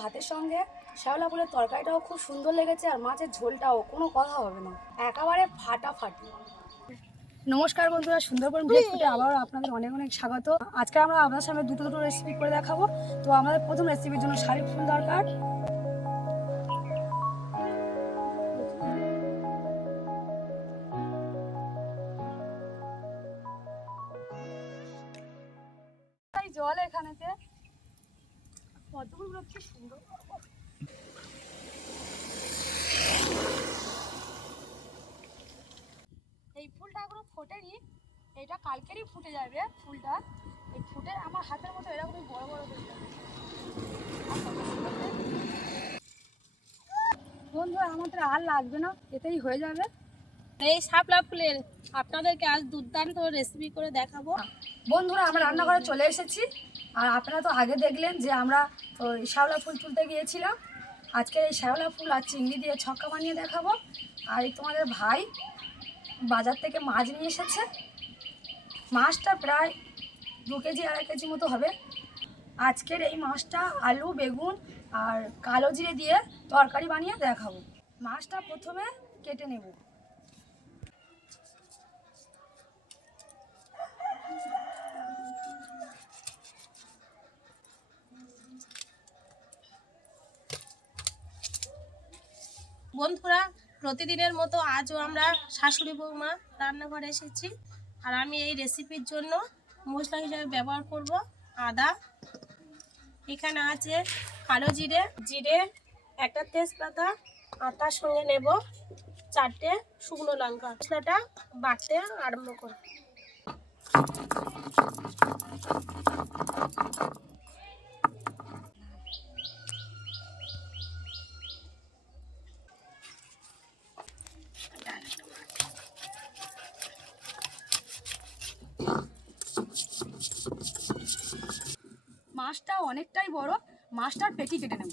ভাতের সঙ্গে শ্যাওলা ফুলের তরকারিটাও খুব সুন্দর লেগেছে, আর মাছের ঝোলটাও কোনো কথা হবে না, একেবারে ফাটাফাটি। নমস্কার বন্ধুরা, সুন্দরবন ভিলেজ ফুডে আবারও আপনাদের অনেক অনেক স্বাগত। আজকে আমরা আপনাদের সামনে দুটো রেসিপি করে দেখাবো। তো আমাদের প্রথম রেসিপির জন্য শাড়ি ফুল দরকার। জল এখানেতে পদ্মগুলো কি সুন্দর। এই ফুলটা এখনো ফোটেনি, এটা কালকেরই ফুটে যাবে ফুলটা। এই ফুটে আমার হাতের মতো এরকমই বড় বড় হয়ে যাবে। বন্ধুরা আমাদের আর লাগবে না, এতেই হয়ে যাবে। এই শাপলা ফুলের আপনাদেরকে আজ দুর্দান্ত রেসিপি করে দেখাবো। বন্ধুরা আমরা রান্নাঘরে চলে এসেছি, আর আপনারা তো আগে দেখলেন যে আমরা ওই শ্যাওলা ফুল তুলতে গিয়েছিলাম। আজকে এই শ্যাওলা ফুল আর চিংড়ি দিয়ে ছক্কা বানিয়ে দেখাবো। আর এই তোমাদের ভাই বাজার থেকে মাছ নিয়ে এসেছে। মাছটা প্রায় 2 কেজি 2.5 কেজি মতো হবে। আজকের এই মাছটা আলু বেগুন আর কালো জিরে দিয়ে তরকারি বানিয়ে দেখাবো। মাছটা প্রথমে কেটে নেব। বন্ধুরা প্রতিদিনের মতো আজও আমরা শাশুড়ি বৌমা রান্নাঘরে এসেছি, আর আমি এই রেসিপির জন্য মশলা হিসাবে ব্যবহার করব আদা, এখানে আছে কালো জিরে, একটা তেজপাতা, আর তার সঙ্গে নেব 4টে শুকনো লঙ্কা। মশলাটা বাটতে আরম্ভ করব। মাছটা অনেকটাই বড়, মাছটার পেটি কেটে নেব।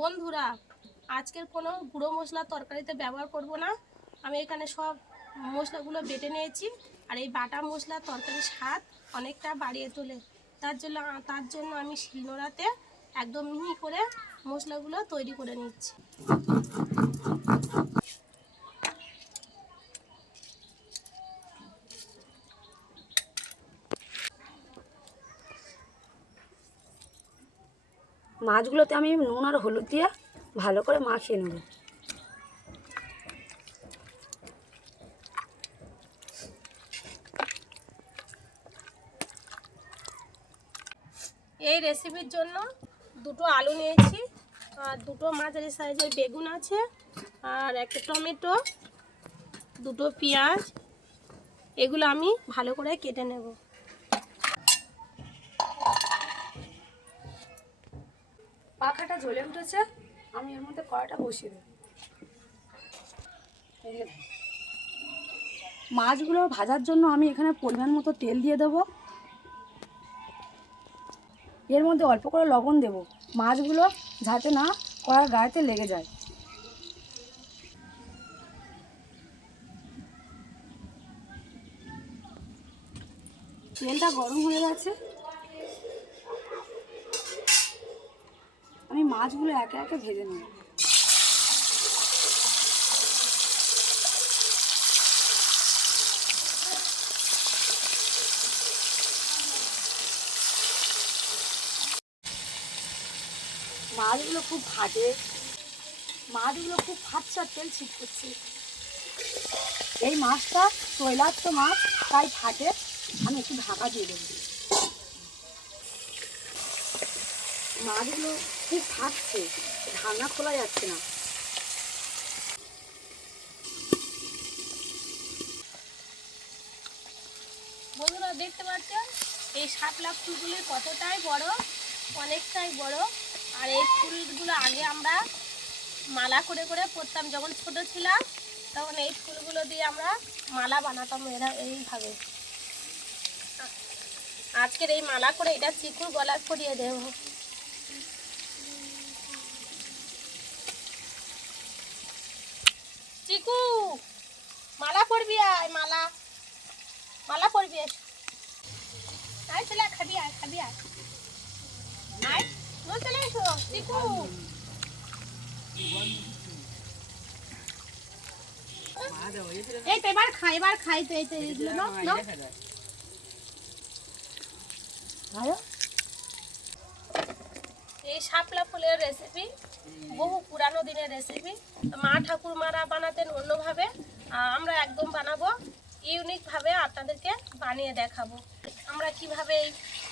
বন্ধুরা আজকের কোনো গুঁড়ো মশলা তরকারিতে ব্যবহার করব না, আমি এখানে সব মশলাগুলো বেটে নিয়েছি। আর এই বাটা মশলা তরকারির স্বাদ অনেকটা বাড়িয়ে তোলে, তার জন্য আমি শিলনোড়াতে একদম মিহি করে মশলাগুলো তৈরি করে নিচ্ছি। মাছগুলোতে আমি নুন আর হলুদ দিয়ে ভালো করে মাখিয়ে নেব। এই রেসিপির জন্য 2টো আলু নিয়েছি, আর 2টো মাঝারি সাইজের বেগুন আছে, আর একটা টমেটো, 2টো পেঁয়াজ, এগুলো আমি ভালো করে কেটে নেব। পাখাটা জ্বলে উঠেছে, আমি এর মধ্যে কড়াইটা বসিয়ে দেব। মাছগুলো ভাজার জন্য আমি এখানে পরিমাণ মতো তেল দিয়ে দেব। এর মধ্যে অল্প করে লবণ দেব, মাছগুলো যাতে না কড়ার গায়েতে লেগে যায়। তেলটা গরম হয়ে গেছে, আমি মাছগুলো একে একে ভেজে নেব। মাছগুলো খুব ফাটে, মাছগুলো খুব ফাটছে আর তেল ছিট করছে। এই মাছটা তৈলাক্ত মাছ, তাই ফাটে। আমি একটু ঢাকা দিয়ে দেবো। মাছগুলো খুব ফাটছে, ঢাকনা খোলা যাচ্ছে না। বন্ধুরা দেখতে পাচ্ছেন এই শাপলা ফুলগুলি কতটাই বড়, অনেকটাই বড়। আর এই ফুলগুলো আগে আমরা মালা করে করে পরতাম, যখন ছোট ছিলাম তখন এই ফুলগুলো দিয়ে আমরা মালা বানাতাম এইভাবে। আজকের এই মালা করে এটা চিকুর গলায় পরিয়ে দেব। চিকু মালা পরবি, আয় মালা, মালা পরবি। আয় চলে খাবি, আয় খাবি, আয় আয় নো চলে এসো চিকু। এই তো এবার খাই তো, এই তো এইগুলো নাও। এই শাপলা ফুলের রেসিপি বহু পুরানো দিনের রেসিপি। মা ঠাকুরমারা বানাতেন অন্যভাবে, আমরা একদম বানাবো ইউনিকভাবে, আপনাদেরকে বানিয়ে দেখাবো আমরা কিভাবে এই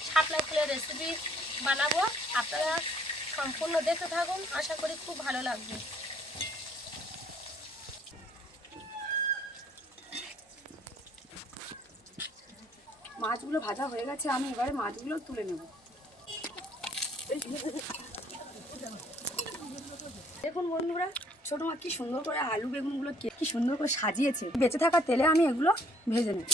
শাপলা ফুলের রেসিপি বানাবো। আপনারা সম্পূর্ণ দেখতে থাকুন, আশা করি খুব ভালো লাগবে। মাছগুলো ভাজা হয়ে গেছে, আমি এবারে মাছগুলো তুলে নেব। দেখুন বন্ধুরা, ছোটো মা কি সুন্দর করে আলু বেগুনগুলো কি সুন্দর করে সাজিয়েছে। বেঁচে থাকা তেলে আমি এগুলো ভেজে নেব।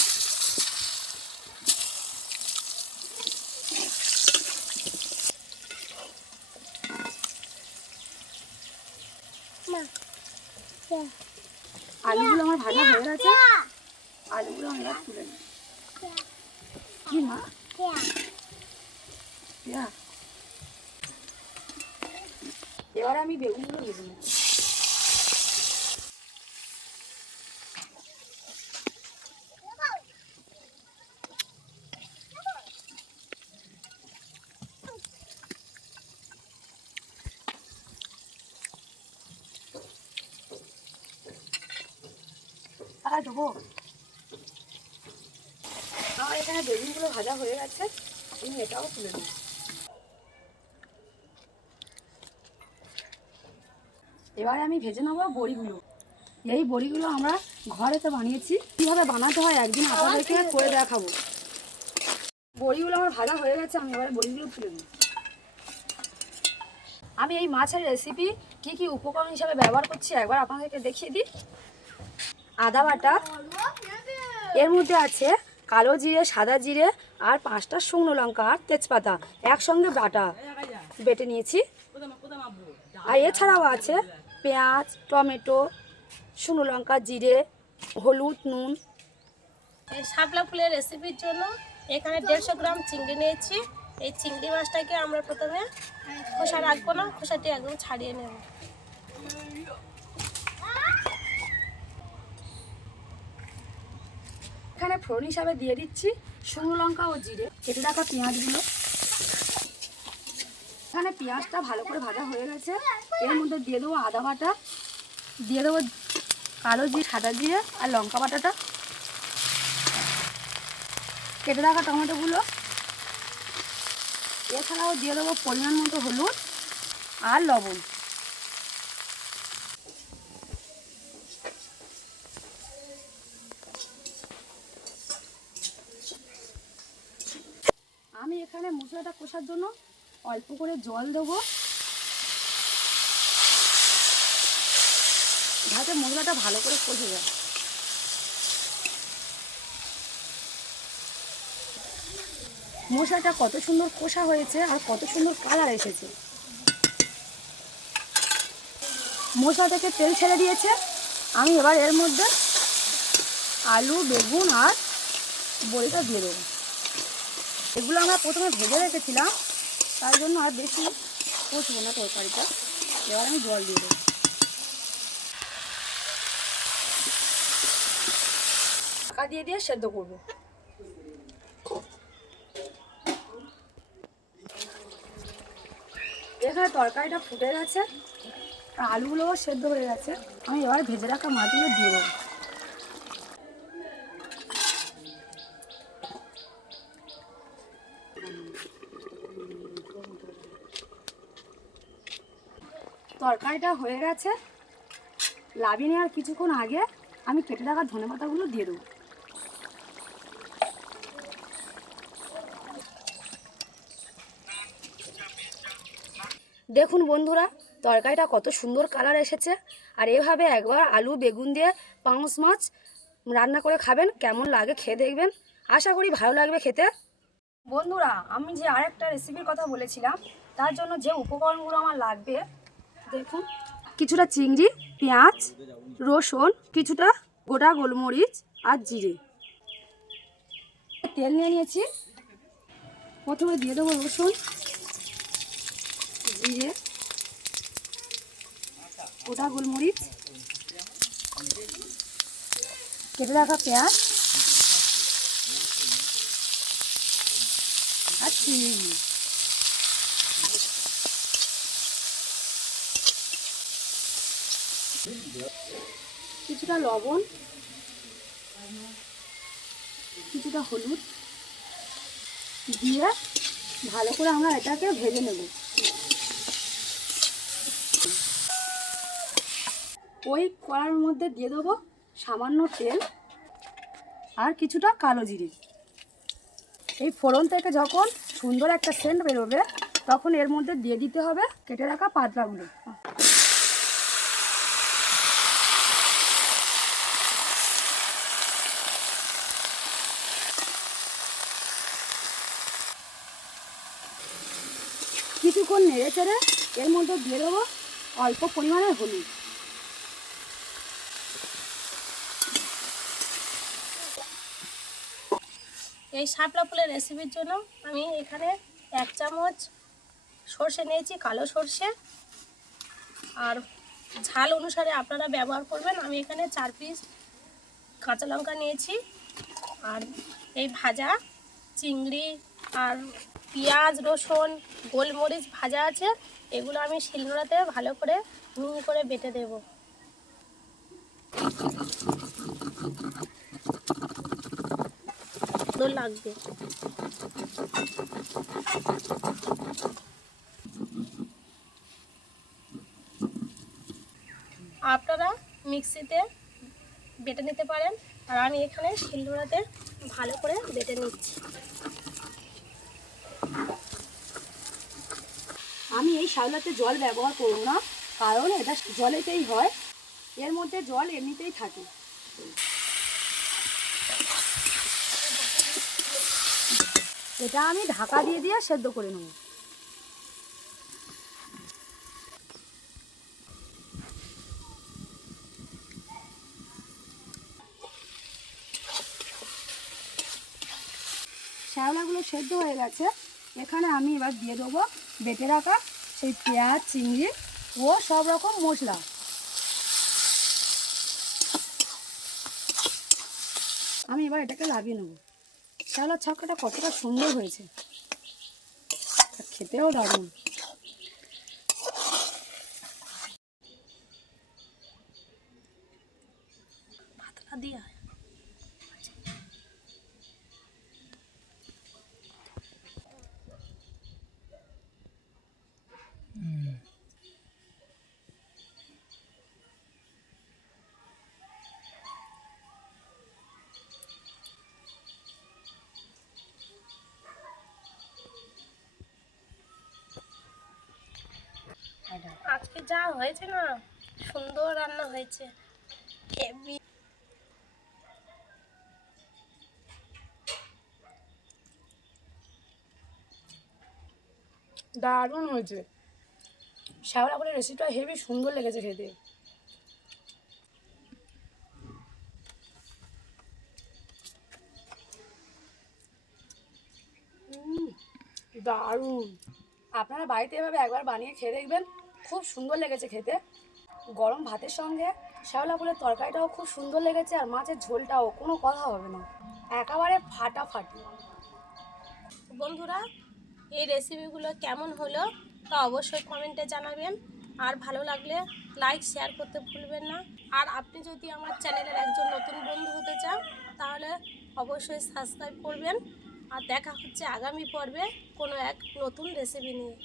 আলুগুলো আমার ভাজা হয়ে গেছে, আলুগুলো আমরা তুলে নেব। কি মা? এবারে আমি বেগুনগুলো ভেজে নেব। দেবো আমার এখানে বেগুনগুলো ভাজা হয়ে গেছে, আমি এটাও তুলে নেব। এবারে আমি ভেজে নেবো বড়িগুলো। এই বড়িগুলো আমরা ঘরেতে বানিয়েছি, কীভাবে বানাতে হয় একদিন আপনাদেরকে করে দেখাবো। বড়িগুলো আমার ভাজা হয়ে গেছে, আমি এবারে বড়িগুলো তুলে নেব। আমি এই মাছের রেসিপি কি কি উপকরণ হিসাবে ব্যবহার করছি একবার আপনাদেরকে দেখিয়ে দিই। আদা বাটা, এর মধ্যে আছে কালো জিরে, সাদা জিরে আর 5টা শুকনো লঙ্কা আর তেজপাতা একসঙ্গে বেটে নিয়েছি। আর এছাড়াও আছে পেঁয়াজ, টমেটো, শুকনো লঙ্কা, জিরে, হলুদ, নুন। এই শাপলা ফুলের রেসিপির জন্য এখানে 150 গ্রাম চিংড়ি নিয়েছি। এই চিংড়ি মাছটাকে আমরা প্রথমে খোসা রাখবো না, খোসাটি একদম ছাড়িয়ে নেব। এখানে ফোড়ন হিসাবে দিয়ে দিচ্ছি শুকনো লঙ্কা ও জিরে, কেটে রাখা পেঁয়াজগুলো। এখানে পেঁয়াজটা ভালো করে ভাজা হয়ে গেছে, এর মধ্যে দিয়ে দেবো আদা বাটা, দিয়ে দেবো কালো জিরে, সাদা জিরে আর লঙ্কা বাটাটা, কেটে রাখা টমেটোগুলো। এছাড়াও দিয়ে দেবো পরিমাণ মতো হলুদ আর লবণ। আমি এখানে মশলাটা কষার জন্য অল্প করে জল দেবো, যাতে মশলাটা ভালো করে কষে যায়। মশলাটা কত সুন্দর কষা হয়েছে আর কত সুন্দর কালার এসেছে। মশলা থেকে তেল ছেড়ে দিয়েছে, আমি এবার এর মধ্যে আলু, বেগুন আর বড়িটা দিয়ে দেবো। এগুলো আমরা প্রথমে ভেজে রেখেছিলাম, তাই জন্য আর বেশি কষবো না তরকারিটা। এবার আমি জল দিয়ে দেবো। ঢাকা দিয়ে দিয়ে সেদ্ধ করবো। এখানে তরকারিটা ফুটে গেছে, আলুগুলোও সেদ্ধ হয়ে গেছে, আমি এবার ভেজে রাখা মাছগুলো দিয়ে দেবো। তরকারিটা হয়ে গেছে, লাভিয়ে নেওয়ার কিছুক্ষণ আগে আমি কেটে রাখা ধনেপাতাগুলো দিয়ে দেবো। দেখুন বন্ধুরা, তরকারিটা কত সুন্দর কালার এসেছে। আর এভাবে একবার আলু বেগুন দিয়ে পাউস মাছ রান্না করে খাবেন, কেমন লাগে খেয়ে দেখবেন। আশা করি ভালো লাগবে খেতে। বন্ধুরা, আমি যে আরেকটা রেসিপির কথা বলেছিলাম, তার জন্য যে উপকরণগুলো আমার লাগবে দেখুন। কিছুটা চিংড়ি, পেঁয়াজ, রসুন, কিছুটা গোটা গোলমরিচ আর জিরে। তেল নিয়ে নিয়েছি। প্রথমে দিয়ে দেবো রসুন, জিরে, গোটা গোলমরিচ, কেটে রাখা পেঁয়াজ আর চিংড়ি। কিছুটা লবণ, কিছুটা হলুদ দিয়ে ভালো করে আমরা এটাকে ভেজে নেব। ওই কড়ার মধ্যে দিয়ে দেবো সামান্য তেল আর কিছুটা কালো জিরে। এই ফোড়ন থেকে যখন সুন্দর একটা সেন্ট বেরোবে, তখন এর মধ্যে দিয়ে দিতে হবে কেটে রাখা পাতলাগুলো। কিছুক্ষণ নেড়ে চেড়ে এর মধ্যে দিয়ে দেবো অল্প পরিমাণে হলুদ। এই শাপলা ফুলের রেসিপির জন্য আমি এখানে 1 চামচ সর্ষে নিয়েছি, কালো সর্ষে। আর ঝাল অনুসারে আপনারা ব্যবহার করবেন। আমি এখানে 4 পিস কাঁচা লঙ্কা নিয়েছি। আর এই ভাজা চিংড়ি আর পেঁয়াজ রসুন গোলমরিচ ভাজা আছে, এগুলো আমি শিলনোড়াতে ভালো করে মিহি করে বেটে দেব। লাগবে আপনারা মিক্সিতে বেটে নিতে পারেন, আর আমি এখানে শিলনোড়াতে ভালো করে বেটে নিচ্ছি। আমি এই শাওলাতে জল ব্যবহার করব না, কারণ এটা জলেতেই হয়, এর মধ্যে জল এমনিতেই থাকে। এটা আমি ঢাকা দিয়ে দিয়ে সেদ্ধ করে নেব। শ্যাওলাগুলো সেদ্ধ হয়ে গেছে। এখানে আমি এবার দিয়ে দেবো বেটে রাখা সেই পেঁয়াজ চিংড়ি ও সব রকম মশলা। আমি এবার এটাকে লাগিয়ে নেব। শ্যাওলার ছক্কাটা কতটা সুন্দর হয়েছে, খেতেও দারুণ। ভাতটা দিয়ে আজকে যা হয়েছে না, সুন্দর রান্না হয়েছে। হেভি দারুণ হয়েছে। শ্যাওলা ফুলের রেসিপিটা হেভি সুন্দর লেগেছে খেতে। দারুণ। আপনারা বাড়িতে এভাবে একবার বানিয়ে খেয়ে দেখবেন, খুব সুন্দর লেগেছে খেতে। গরম ভাতের সঙ্গে শ্যাওলা ফুলের তরকারিটাও খুব সুন্দর লেগেছে, আর মাছের ঝোলটাও কোনো কথা হবে না, একেবারে ফাটাফাটি। বন্ধুরা, এই রেসিপিগুলো কেমন হলো তা অবশ্যই কমেন্টে জানাবেন। আর ভালো লাগলে লাইক শেয়ার করতে ভুলবেন না। আর আপনি যদি আমার চ্যানেলের একজন নতুন বন্ধু হতে চান, তাহলে অবশ্যই সাবস্ক্রাইব করবেন। আর দেখা হচ্ছে আগামী পর্বে কোনো এক নতুন রেসিপি নিয়ে।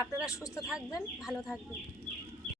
আপনারা সুস্থ থাকবেন, ভালো থাকবেন।